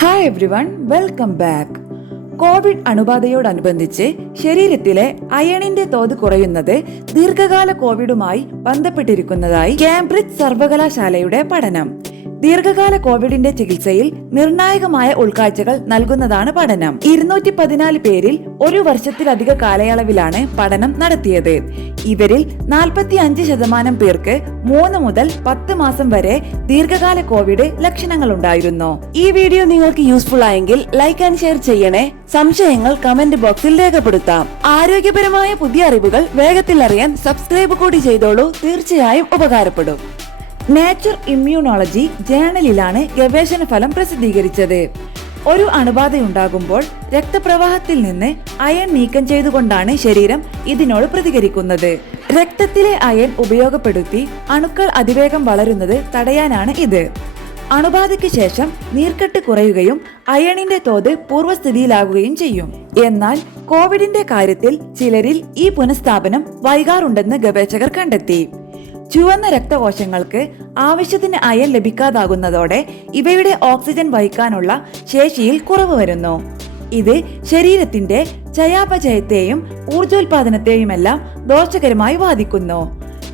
Hi everyone, welcome back. Covid അണുബാധയോടനുബന്ധിച്ച് ശരീരത്തിലെ അയണിന്റെ തോത് കുറയുന്നത് ദീർഘകാല കോവിഡുമായി ബന്ധപ്പെട്ടിരിക്കുന്നതായി കേംബ്രിഡ്ജ് സർവകലാശാലയുടെ പഠനം. ദീർഘകാല കോവിഡിന്റെ ചികിത്സയിൽ നിർണായകമായ ഉൾക്കാഴ്ചകൾ നൽകുന്നതാണ് പഠനം. 214 പേരിൽ ഒരു വർഷത്തിലധിക കാലയളവിലാണ് പഠനം നടത്തിയത്. ഇവരിൽ 45% പേർക്ക് 3 മുതൽ 10 മാസം വരെ ദീർഘകാല കോവിഡ് ലക്ഷണങ്ങൾ ഉണ്ടായിരുന്നു. ഈ വീഡിയോ നിങ്ങൾക്ക് യൂസ്ഫുൾ ആയെങ്കിൽ ലൈക്ക് ആൻഡ് ഷെയർ ചെയ്യണേ. സംശയങ്ങൾ കമന്റ് ബോക്സിൽ രേഖപ്പെടുത്താം. ആരോഗ്യപരമായ പുതിയ അറിവുകൾ വേഗത്തിൽ അറിയാൻ സബ്സ്ക്രൈബ് കൂടി ചെയ്തോളൂ. തീർച്ചയായും ഉപകാരപ്പെടും. നേച്ചർ ഇമ്മ്യൂണോളജി ജേണലിലാണ് ഗവേഷണ ഫലം പ്രസിദ്ധീകരിച്ചത്. ഒരു അണുബാധയുണ്ടാകുമ്പോൾ രക്തപ്രവാഹത്തിൽ നിന്ന് അയൺ നീക്കം ചെയ്തുകൊണ്ടാണ് ശരീരം ഇതിനോട് പ്രതികരിക്കുന്നത്. രക്തത്തിലെ അയൺ ഉപയോഗപ്പെടുത്തി അണുക്കൾ അതിവേഗം വളരുന്നത് തടയാനാണ് ഇത്. അണുബാധയ്ക്ക് ശേഷം നീർക്കെട്ട് കുറയുകയും അയണിന്റെ തോത് പൂർവ്വസ്ഥിതിയിലാകുകയും ചെയ്യും. എന്നാൽ കോവിഡിന്റെ കാര്യത്തിൽ ചിലരിൽ ഈ പുനഃസ്ഥാപനം വൈകാറുണ്ടെന്ന് ഗവേഷകർ കണ്ടെത്തി. ചുവന്ന രക്തകോശങ്ങൾക്ക് ആവശ്യത്തിന് അയൺ ലഭിക്കാതാകുന്നതോടെ ഇവയുടെ ഓക്സിജൻ വഹിക്കാനുള്ള ശേഷിയിൽ കുറവ് വരുന്നു. ഇത് ശരീരത്തിന്റെ ചയാപചയത്തെയും ഊർജോൽപാദനത്തെയുമെല്ലാം ദോഷകരമായി ബാധിക്കുന്നു.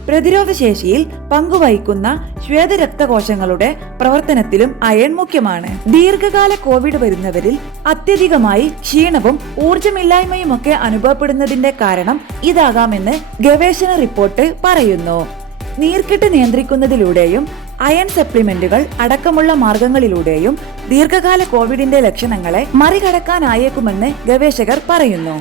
പ്രതിരോധ ശേഷിയിൽ പങ്കുവഹിക്കുന്ന ശ്വേതരക്തകോശങ്ങളുടെ പ്രവർത്തനത്തിലും അയൺ മുഖ്യമാണ്. ദീർഘകാല കോവിഡ് വരുന്നവരിൽ അത്യധികമായി ക്ഷീണവും ഊർജമില്ലായ്മയുമൊക്കെ അനുഭവപ്പെടുന്നതിന്റെ കാരണം ഇതാകാമെന്ന് ഗവേഷണ റിപ്പോർട്ട് പറയുന്നു. നീർക്കെട്ട് നിയന്ത്രിക്കുന്നതിലൂടെയും അയൺ സപ്ലിമെന്റുകൾ അടക്കമുള്ള മാർഗങ്ങളിലൂടെയും ദീർഘകാല കോവിഡിന്റെ ലക്ഷണങ്ങളെ മറികടക്കാനായേക്കുമെന്ന് ഗവേഷകർ പറയുന്നു.